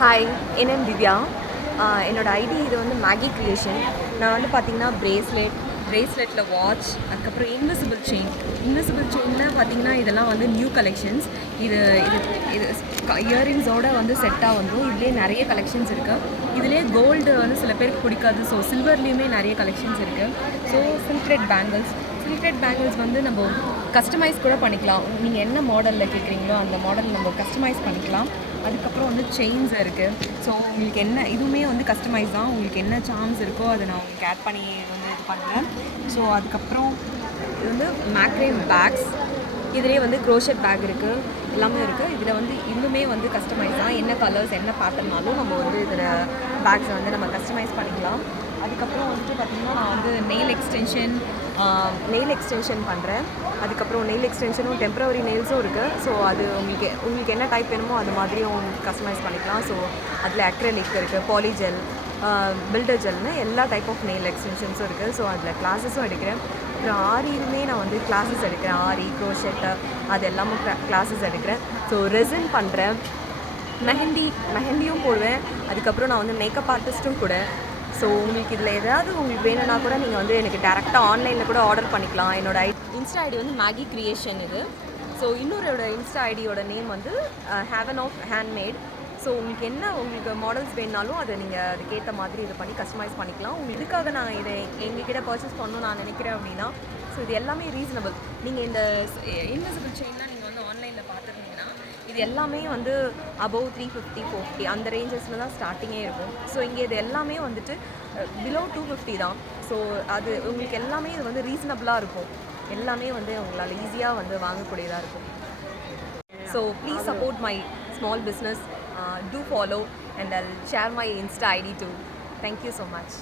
Hi, என் name Divya. என்னோடய ID இது வந்து மேகி க்ரியேஷன். நான் வந்து பார்த்திங்கன்னா பிரேஸ்லெட்டில் வாட்ச், அதுக்கப்புறம் இன்விசிபிள் செயினில் பார்த்திங்கன்னா இதெல்லாம் வந்து நியூ கலெக்ஷன்ஸ். இது இது இது இயரிங்ஸோடு வந்து செட்டாக வந்துடும். இதுலேயே நிறைய கலெக்ஷன்ஸ் இருக்குது. இதிலே கோல்டு வந்து சில பேருக்கு பிடிக்காது. ஸோ சில்வர்லேயுமே நிறைய கலெக்ஷன்ஸ் இருக்குது. ஸோ சில்க் த்ரெட் பேங்கிள்ஸ் வந்து நம்ம கஸ்டமைஸ் கூட பண்ணிக்கலாம். நீங்கள் என்ன மாடலில் கேட்குறீங்களோ அந்த மாடல் நம்ம கஸ்டமைஸ் பண்ணிக்கலாம். அதுக்கப்புறம் வந்து செயின்ஸ் இருக்குது. ஸோ உங்களுக்கு என்ன இதுவுமே வந்து கஸ்டமைஸ் தான். உங்களுக்கு என்ன சார்ம்ஸ் இருக்கோ அதை நான் உங்களுக்கு ஆட் பண்ணி வந்து இது பண்ணுறேன். ஸோ அதுக்கப்புறம் இது வந்து மேக்ரேம் பேக்ஸ். இதிலே வந்து க்ரோஷெட் பேக் இருக்குது, எல்லாமே இருக்குது. இதில் வந்து இன்னுமே வந்து கஸ்டமைஸ் தான். என்ன கலர்ஸ் என்ன பேட்டர்னாலும் நம்ம வந்து இதில் பேக்ஸை வந்து நம்ம கஸ்டமைஸ் பண்ணிக்கலாம். அதுக்கப்புறம் வந்துட்டு பார்த்திங்கன்னா நான் வந்து நெயில் எக்ஸ்டென்ஷன் பண்ணுறேன். அதுக்கப்புறம் நெயில் எக்ஸ்டென்ஷனும் டெம்பரவரி நெயில்ஸும் இருக்குது. ஸோ அது உங்களுக்கு என்ன டைப் வேணுமோ அது மாதிரியும் கஸ்டமைஸ் பண்ணிக்கலாம். ஸோ அதில் அக்ரிலிக் இருக்குது, பாலிஜெல், பில்டர் ஜெல்னு எல்லா டைப் ஆஃப் நெயில் எக்ஸ்டென்ஷன்ஸும் இருக்குது. ஸோ அதில் கிளாஸஸும் எடுக்கிறேன். அப்புறம் ஆரியுமே நான் வந்து கிளாஸஸ் எடுக்கிறேன். ஆரி, க்ரோஷெட்டு அது எல்லாமே கிளாஸஸ் எடுக்கிறேன். ஸோ ரெசின் பண்ணுறேன். மெஹந்தியும் போடுவேன். அதுக்கப்புறம் நான் வந்து மேக்கப் ஆர்டிஸ்ட்டும் கூட. ஸோ உங்களுக்கு இதில் ஏதாவது உங்களுக்கு வேணும்னா கூட நீங்கள் வந்து எனக்கு டேரெக்டாக ஆன்லைனில் கூட ஆர்டர் பண்ணிக்கலாம். என்னோடய இன்ஸ்டா ஐடி வந்து மேகி க்ரியேஷன் இது. ஸோ இன்னொரு இன்ஸ்டா ஐடியோட நேம் வந்து ஹேவன் ஆஃப் ஹேண்ட்மேட். ஸோ உங்களுக்கு மாடல்ஸ் வேணுனாலும் அதை நீங்கள் அதுக்கேற்ற மாதிரி இது பண்ணி கஸ்டமைஸ் பண்ணிக்கலாம். இதுக்காக நான் இதை எங்ககிட்ட பர்ச்சேஸ் பண்ணணும்னு நான் நினைக்கிறேன் அப்படின்னா, ஸோ இது எல்லாமே ரீசனபிள். நீங்கள் இந்த இன்விசிபிள் செயின்லாம் நீங்கள் வந்து ஆன்லைனில் பார்த்துருந்தீங்கன்னா இது எல்லாமே வந்து அபவ் 350, 450 அந்த ரேஞ்சஸில் தான் ஸ்டார்டிங்கே இருக்கும். ஸோ இங்கே இது எல்லாமே வந்துட்டு பிலோ 250 தான். ஸோ அது உங்களுக்கு எல்லாமே இது வந்து ரீசனபிளாக இருக்கும். எல்லாமே வந்து உங்களால் ஈஸியாக வந்து வாங்கக்கூடியதாக இருக்கும். So please support my small business. Do follow and I'll share my Insta ID too. Thank you so much.